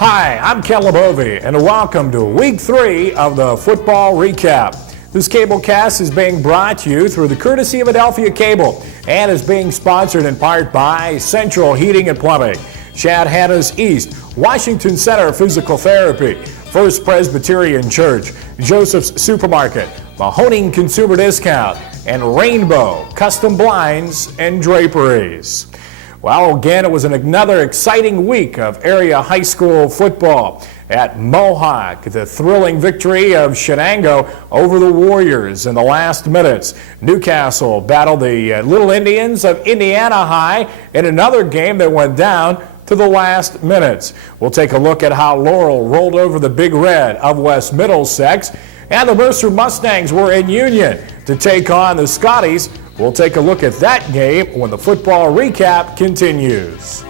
Hi, I'm Ken Lebovy, and welcome to Week 3 of the Football Recap. This cable cast is being brought to you through the courtesy of Adelphia Cable and is being sponsored in part by Central Heating and Plumbing, Chad Hanna's East, Washington Center Physical Therapy, First Presbyterian Church, Joseph's Supermarket, Mahoning Consumer Discount, and Rainbow Custom Blinds and Draperies. Well, again, it was another exciting week of area high school football. At Mohawk, the thrilling victory of Shenango over the Warriors in the last minutes. Newcastle battled the Little Indians of Indiana High in another game that went down to the last minutes. We'll take a look at how Laurel rolled over the Big Red of West Middlesex. And the Mercer Mustangs were in Union to take on the Scotties. We'll take a look at that game when the football recap continues.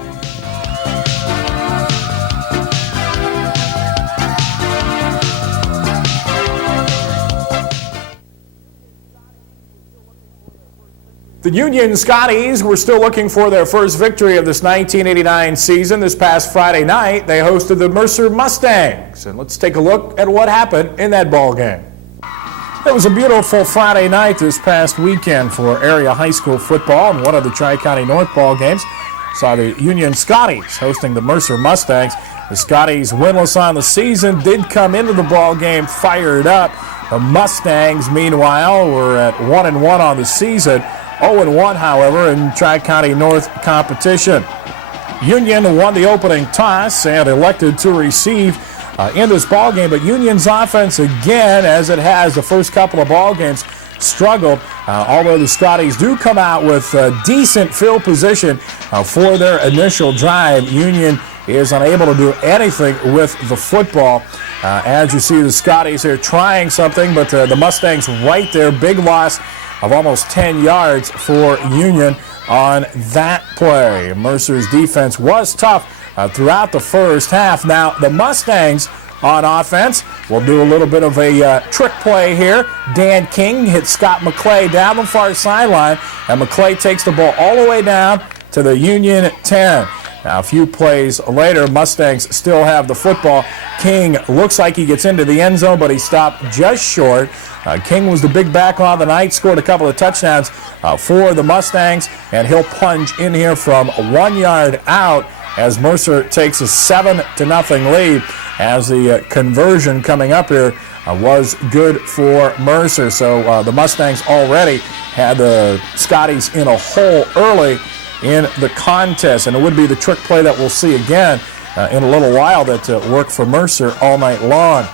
The Union Scotties were still looking for their first victory of this 1989 season. This past Friday night, they hosted the Mercer Mustangs. And let's take a look at what happened in that ball game. It was a beautiful Friday night this past weekend for area high school football, and one of the Tri-County North ball games saw the Union Scotties hosting the Mercer Mustangs. The Scotties, winless on the season, did come into the ball game fired up. The Mustangs, meanwhile, were at 1-1 on the season, 0-1, however, in Tri-County North competition. Union won the opening toss and elected to receive in this ball game, but Union's offense, again, as it has the first couple of ball games, struggled. Although the Scotties do come out with decent field position for their initial drive, Union is unable to do anything with the football. As you see, the Scotties here trying something, but the Mustangs right there, big loss of almost 10 yards for Union on that play. Mercer's defense was tough throughout the first half. Now, the Mustangs on offense will do a little bit of a trick play here. Dan King hits Scott McClay down the far sideline, and McClay takes the ball all the way down to the Union 10. Now, a few plays later, Mustangs still have the football. King looks like he gets into the end zone, but he stopped just short. King was the big back on the night, scored a couple of touchdowns for the Mustangs, and he'll plunge in here from 1 yard out as Mercer takes a 7-0 lead, as the conversion coming up here was good for Mercer. So the Mustangs already had the Scotties in a hole early in the contest, and it would be the trick play that we'll see again in a little while that worked for Mercer all night long.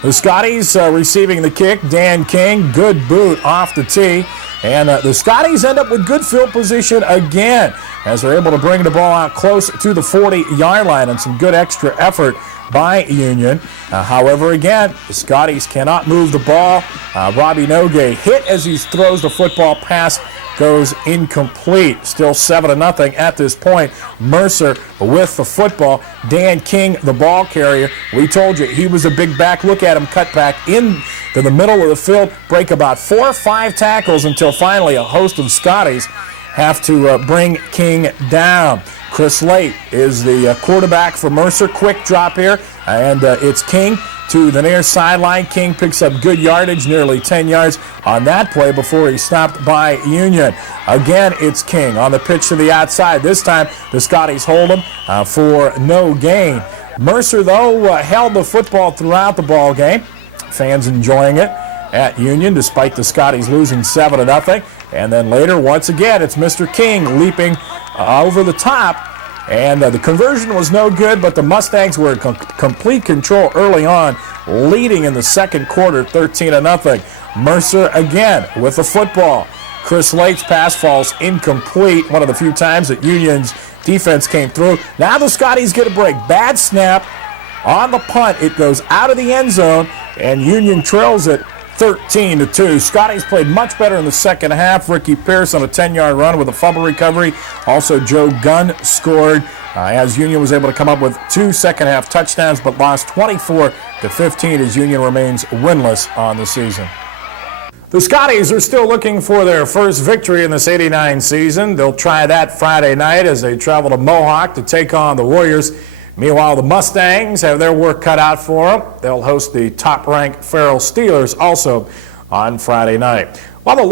The Scotties receiving the kick, Dan King, good boot off the tee. And the Scotties end up with good field position again as they're able to bring the ball out close to the 40-yard line, and some good extra effort by Union. However, again, the Scotties cannot move the ball. Robbie Nogue hit as he throws the football. Pass goes incomplete. Still 7-0 at this point. Mercer with the football. Dan King, the ball carrier. We told you he was a big back. Look at him cut back into the middle of the field, break about 4 or 5 tackles until finally a host of Scotties have to bring King down. Chris Late is the quarterback for Mercer. Quick drop here, and it's King to the near sideline. King picks up good yardage, nearly 10 yards on that play before he's stopped by Union. Again, it's King on the pitch to the outside. This time, the Scotties hold him for no gain. Mercer, though, held the football throughout the ball game. Fans enjoying it at Union, despite the Scotties losing 7-0. And then later, once again, it's Mr. King leaping over the top. And the conversion was no good, but the Mustangs were in complete control early on, leading in the second quarter, 13-0. Mercer again with the football. Chris Late's pass falls incomplete, one of the few times that Union's defense came through. Now the Scotties get a break. Bad snap on the punt. It goes out of the end zone, and Union trails it 13-2. Scotties played much better in the second half. Ricky Pierce on a 10-yard run with a fumble recovery. Also, Joe Gunn scored as Union was able to come up with 2 second-half touchdowns, but lost 24-15 as Union remains winless on the season. The Scotties are still looking for their first victory in this '89 season. They'll try that Friday night as they travel to Mohawk to take on the Warriors. Meanwhile, the Mustangs have their work cut out for them. They'll host the top-ranked Farrell Steelers also on Friday night. While the